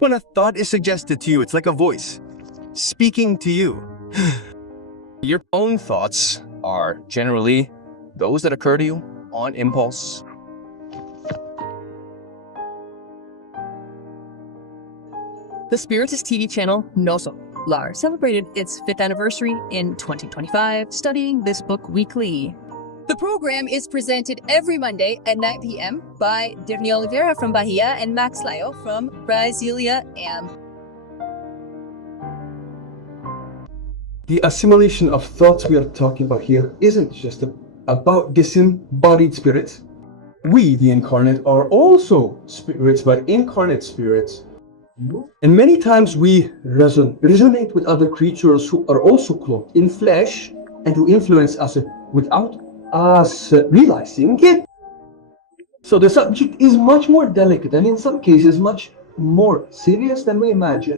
When a thought is suggested to you, it's like a voice speaking to you. Your own thoughts are generally those that occur to you on impulse. The Spiritus TV channel Noso LAR celebrated its 5th anniversary in 2025, studying this book weekly. The program is presented every Monday at 9 p.m. by Dirnie Oliveira from Bahia and Max Layo from Brasilia and The assimilation of thoughts we are talking about here isn't just about disembodied spirits. We, the incarnate, are also spirits, but incarnate spirits. And many times we resonate with other creatures who are also cloaked in flesh and who influence us without us realizing it. So the subject is much more delicate and in some cases much more serious than we imagine.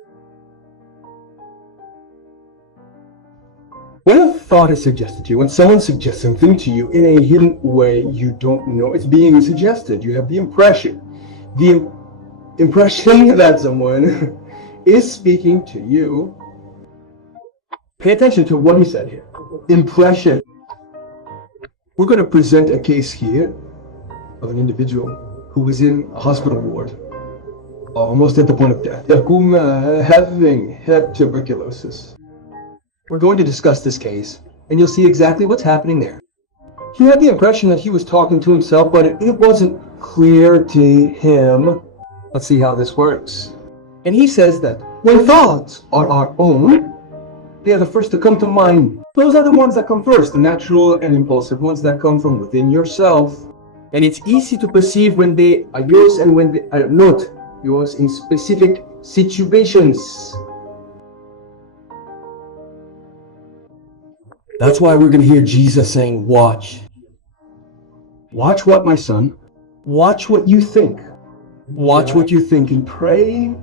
When a thought is suggested to you, when someone suggests something to you in a hidden way you don't know it's being suggested, you have the impression that someone is speaking to you. Pay attention to what he said here. Impression. We're going to present a case here of an individual who was in a hospital ward, almost at the point of death, having had tuberculosis. We're going to discuss this case, and you'll see exactly what's happening there. He had the impression that he was talking to himself, but it wasn't clear to him. Let's see how this works. And he says that when thoughts are our own, they are the first to come to mind. Those are the ones that come first, the natural and impulsive ones that come from within yourself. And it's easy to perceive when they are yours and when they are not yours in specific situations. That's why we're going to hear Jesus saying, watch. Watch what, my son? Watch what you think. Watch what you think and pray.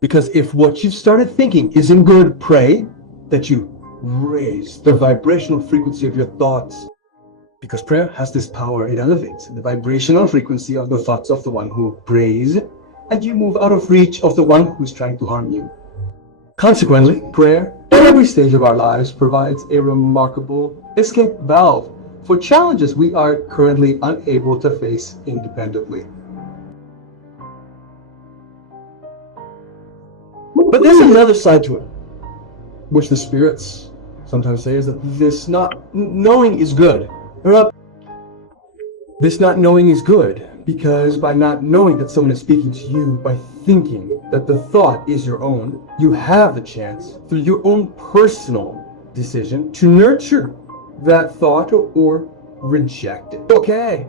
Because if what you've started thinking isn't good, pray that you raise the vibrational frequency of your thoughts. Because prayer has this power, it elevates the vibrational frequency of the thoughts of the one who prays, and you move out of reach of the one who's trying to harm you. Consequently, prayer at every stage of our lives provides a remarkable escape valve for challenges we are currently unable to face independently. But there's another side to it, which the spirits sometimes say is that this not knowing is good. This not knowing is good because by not knowing that someone is speaking to you, by thinking that the thought is your own, you have the chance through your own personal decision to nurture that thought or reject it. Okay.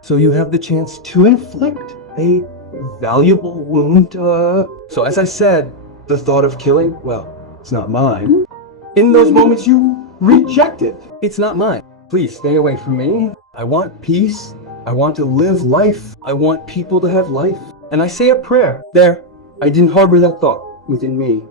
So you have the chance to inflict a valuable wound. So as I said, the thought of killing, well, it's not mine. In those moments you reject it. It's not mine. Please stay away from me. I want peace. I want to live life. I want people to have life. And I say a prayer. There, I didn't harbor that thought within me.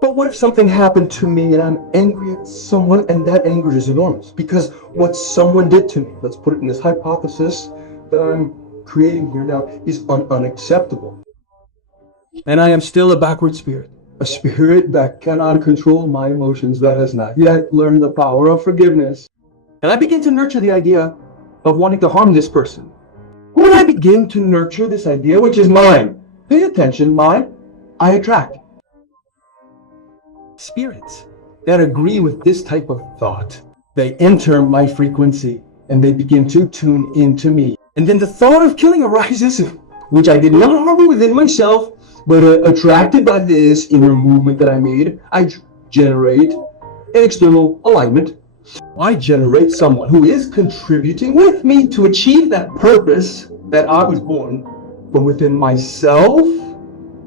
But what if something happened to me and I'm angry at someone and that anger is enormous? Because what someone did to me, let's put it in this hypothesis that I'm creating here now, is unacceptable. And I am still a backward spirit. A spirit that cannot control my emotions, that has not yet learned the power of forgiveness. And I begin to nurture the idea of wanting to harm this person. When I begin to nurture this idea, which is mine, pay attention, mine, I attract spirits that agree with this type of thought. They enter my frequency and they begin to tune into me. And then the thought of killing arises, which I did not harbor within myself, but attracted by this inner movement that I made, I generate an external alignment. I generate someone who is contributing with me to achieve that purpose that I was born from within myself,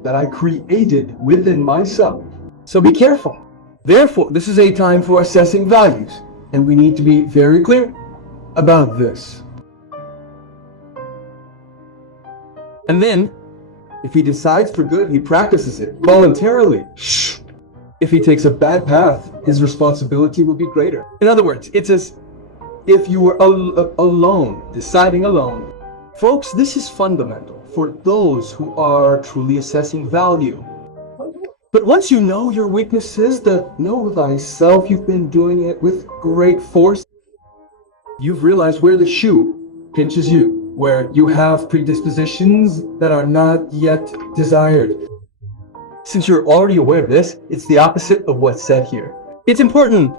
that I created within myself. So be careful. Therefore, this is a time for assessing values, and we need to be very clear about this. And then, if he decides for good, he practices it voluntarily. If he takes a bad path, his responsibility will be greater. In other words, it's as if you were alone, deciding alone. Folks, this is fundamental for those who are truly assessing value. But once you know your weaknesses, the know thyself, you've been doing it with great force. You've realized where the shoe pinches you, where you have predispositions that are not yet desired. Since you're already aware of this, it's the opposite of what's said here. It's important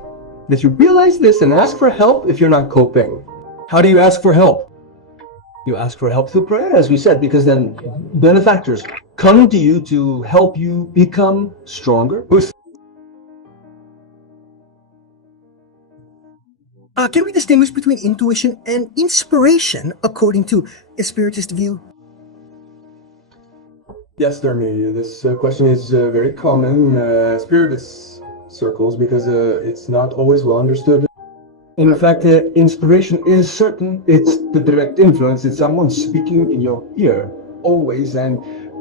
that you realize this and ask for help if you're not coping. How do you ask for help? You ask for help through prayer, as we said, because then benefactors come to you to help you become stronger. Can we distinguish between intuition and inspiration according to a spiritist view? Yes, Dermy, this question is very common in spiritist circles because it's not always well understood. In fact, inspiration is certain. It's the direct influence. It's someone speaking in your ear, always. And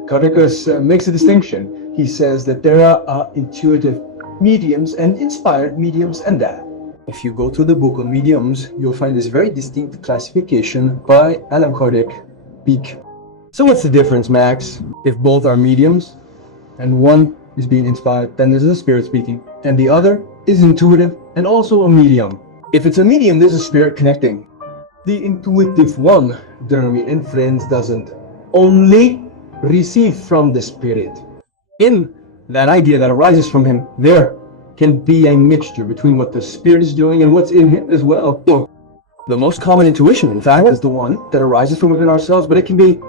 Kardecus makes a distinction. He says that there are intuitive mediums and inspired mediums, and that. If you go to the book on mediums, you'll find this very distinct classification by Allan Kardec. So what's the difference, Max? If both are mediums, and one is being inspired, then there's a spirit speaking, and the other is intuitive and also a medium. If it's a medium, there's a spirit connecting. The intuitive one, Dermy and friends, doesn't only receive from the spirit. In that idea that arises from him, there can be a mixture between what the spirit is doing and what's in him as well. The most common intuition, in fact, is the one that arises from within ourselves, but it can be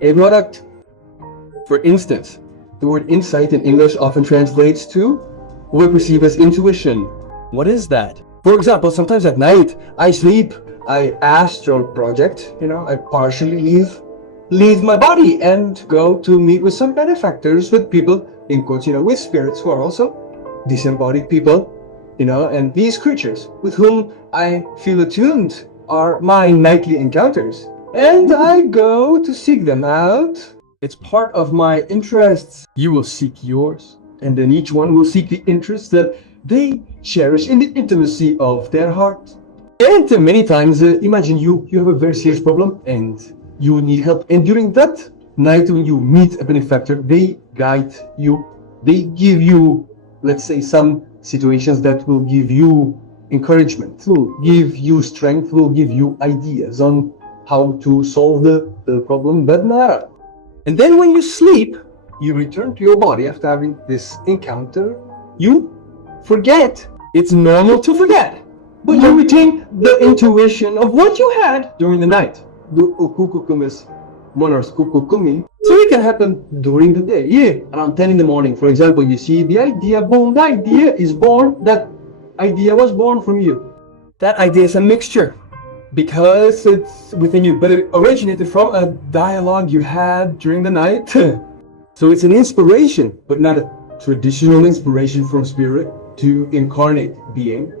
a product. For instance, the word insight in English often translates to what we perceive as intuition. What is that? For example, sometimes at night, I sleep, I astral project, I partially leave my body and go to meet with some benefactors, with people, in quotes, with spirits who are also disembodied people, and these creatures with whom I feel attuned are my nightly encounters. And I go to seek them out. It's part of my interests. You will seek yours, and then each one will seek the interests that they cherish in the intimacy of their heart. And many times, imagine you have a very serious problem and you need help. And during that night when you meet a benefactor, they guide you. They give you, let's say, some situations that will give you encouragement, will give you strength, will give you ideas on how to solve the problem that matter. And then when you sleep, you return to your body after having this encounter. You forget. It's normal to forget, but you retain the intuition of what you had during the night. So it can happen during the day. Yeah, around 10 in the morning, for example, you see the idea born. The idea is born. That idea was born from you. That idea is a mixture because it's within you, but it originated from a dialogue you had during the night. So it's an inspiration, but not a traditional inspiration from spirit to incarnate being.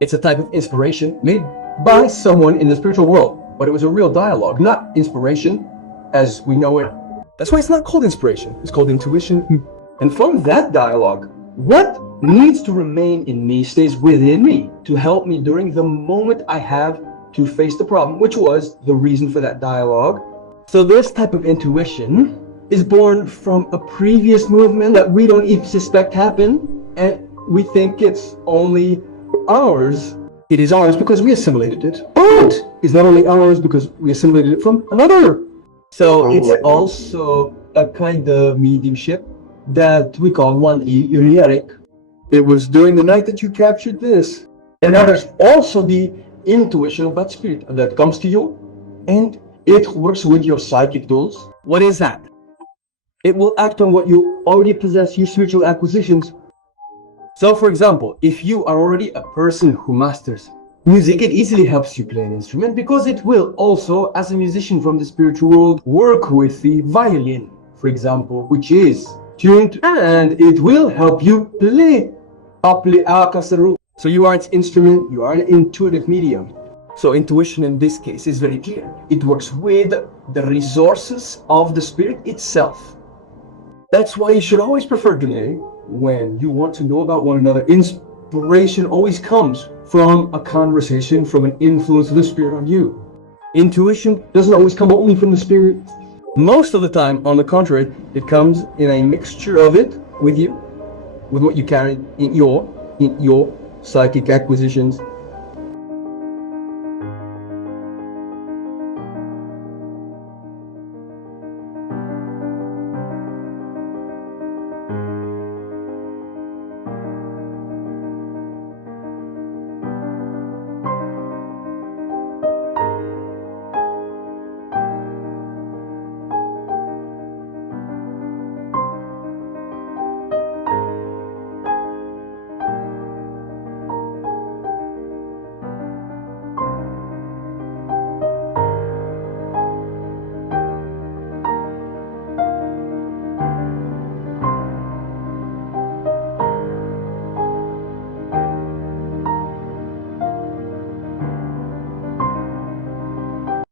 It's a type of inspiration made by someone in the spiritual world, but it was a real dialogue, not inspiration as we know it. That's why it's not called inspiration, it's called intuition. And from that dialogue, what needs to remain in me stays within me to help me during the moment I have to face the problem, which was the reason for that dialogue. So this type of intuition is born from a previous movement that we don't even suspect happened, and we think it's only ours. It is ours because we assimilated it, but it's not only ours because we assimilated it from another. So it's also a kind of mediumship that we call one uriaric. It was during the night that you captured this. And now there's also the intuition of that spirit that comes to you, and it works with your psychic tools. What is that? It will act on what you already possess, your spiritual acquisitions. So for example, if you are already a person who masters music, it easily helps you play an instrument because it will also, as a musician from the spiritual world, work with the violin, for example, which is tuned, and it will help you play. So you are its instrument, you are an intuitive medium. So intuition in this case is very clear. It works with the resources of the spirit itself. That's why you should always prefer Dune when you want to know about one another. Inspiration always comes from a conversation, from an influence of the spirit on you. Intuition doesn't always come only from the spirit. Most of the time, on the contrary, it comes in a mixture of it with you, with what you carry in your psychic acquisitions,